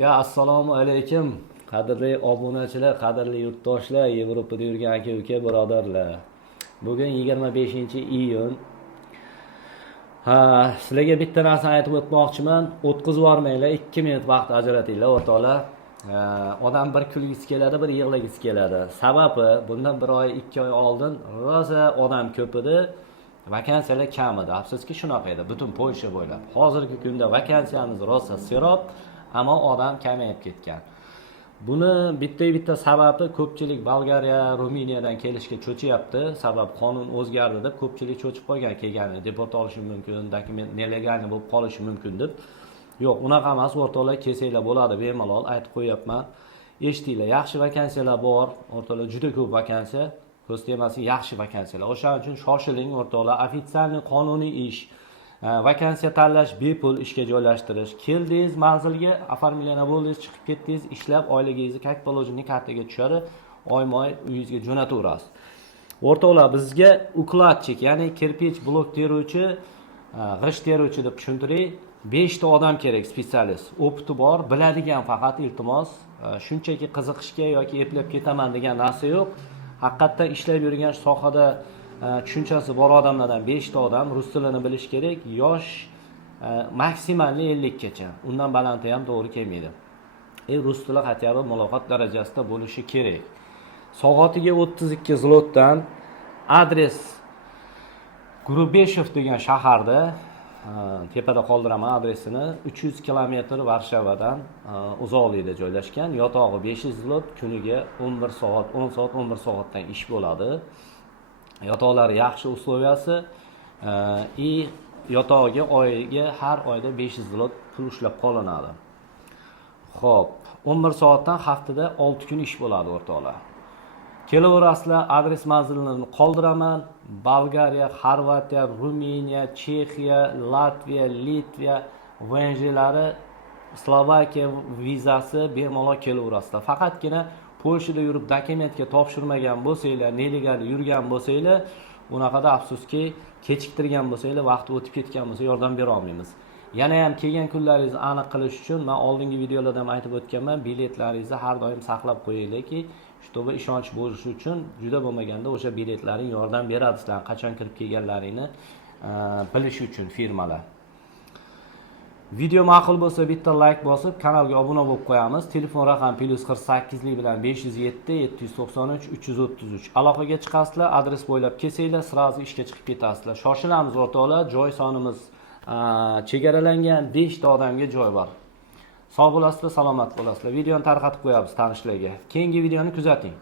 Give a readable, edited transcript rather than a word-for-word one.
Assalomu alaykum. Qadrli obunachilar, qadrli yurtdoshlar, Yevropada yurgan aka-uka birodarlar. Bugun 25-iyun. Sizlarga bitta narsani aytib o'tmoqchiman. O'tkazib yormanglar, 2 minut vaqt ajratinglar o'rtoqlar. Odam bir kulgisi keladi, bir yig'lagisi keladi. Sababi bundan 1 oy, 2 oy oldin rosa odam ko'p edi. Vakansiyalar kam edi. Afsuski shunaqa edi butun Polsha bo'ylab. Hozirgi kunda vakansiyamiz rosa serob, ammo odam kamayib ketgan. Buni bitta sababi ko'pchilik Bolgariya, Ruminiyadan kelishga cho'chiyapti. Sabab qonun o'zgardi deb ko'pchilik cho'chib qolgan, kelgani deport olishi mumkin, dokument nelegalni bo'lib qolishi mumkin deb. Yo'q, unaqa emas, o'rtoqlar, kelsanglar bo'ladi, bemalol aytib qo'yapman. Eshitinglar, yaxshi vakansiyalar bor, o'rtoqlar, juda ko'p vakansiya. Ko'z tegmasin, yaxshi vakansiyalar. O'shaning uchun shoshiling o'rtoqlar, ofitsialniy qonuniy ish. Vakansiya tanlash, bepul ishga joylashtirish. Keldingiz manzilga, оформление bo'ldingiz, chiqib ketdingiz, ishlab oyligingizni как положено kartaga tushadi, oyma-oy uyingizga jo'nataverasiz. O'rtoqlar, bizga ukladchik, ya'ni kirpich blok teruvchi, g'isht teruvchi deb tushuntiring. 5 ta odam kerak, spetsialist. Opiti bor, biladigan faqat iltimos. Shunchaki qiziqishga yoki eplab ketaman degan narsa yo'q. Haqiqatdan ishlab yurgan sohada tushunchasi bor odamlardan 5 ta odam rus tilini bilish kerak. Yosh maksimalni 50 gacha. Undan balanti ham to'g'ri kelmaydi. Rus tili xatyabi muloqot darajasida bo'lishi kerak. Soatiga 32 zlotdan adres Grubeshev degan shaharda, tepada qoldiraman adresini, 300 kilometr Varshavadan uzoqlikda joylashgan. Yotog'i 500 zlot, kuniga 11 soat, 10 soat, 11 soatdan ish bo'ladi. Yotoqlari yaxshi usloviyasi, yotog'iga oyiga har oyda 500 zlot pul ushlab qolinadi. Xo'p, 11 soatdan haftada 6 kun ish bo'ladi o'rtoqlar. Kelaverasizlar, adres manzillarini qoldiraman. Bolgariya, Xorvatiya, Ruminiya, Chexiya, Latviya, Litva, VNJlari, Slovakiya vizasi bemalol kelaverasizlar. Faqatgina Polshada yurib dokumentga topshirmagan bo'lsanglar, nelegal yurgan bo'lsanglar, unaqada afsuski kechiktirgan bo'lsanglar, vaqt o'tib ketgan bo'lsa yordam bera olmaymiz. Yana ham kelgan kunlaringizni aniq qilish uchun men oldingi videolarda ham aytib o'tganman, biletlaringizni har doim saqlab qo'yinglarki, чтобы ishonch bo'lishi uchun juda bo'lmaganda o'sha biletlaring yordam beradi sizlarga qachon kirib kelganlaringni bilish uchun firmalar. Video ma'qul bo'lsa bitta like bosib, kanalga obuna bo'lib qo'yamiz. Telefon raqam +48 bilan 507 793 333. Aloqaga chiqasizlar, adres bo'ylab kelsanglar, srazi ishga chiqib ketasizlar. Shoshilamiz o'rtoqlar, joy sonimiz chegaralangan, 5 ta odamga joy bor. Sog' bo'lasizlar, salomat bo'lasizlar. Videoni tarqatib qo'yamiz tanishlarga. Keyingi videoni kuzating.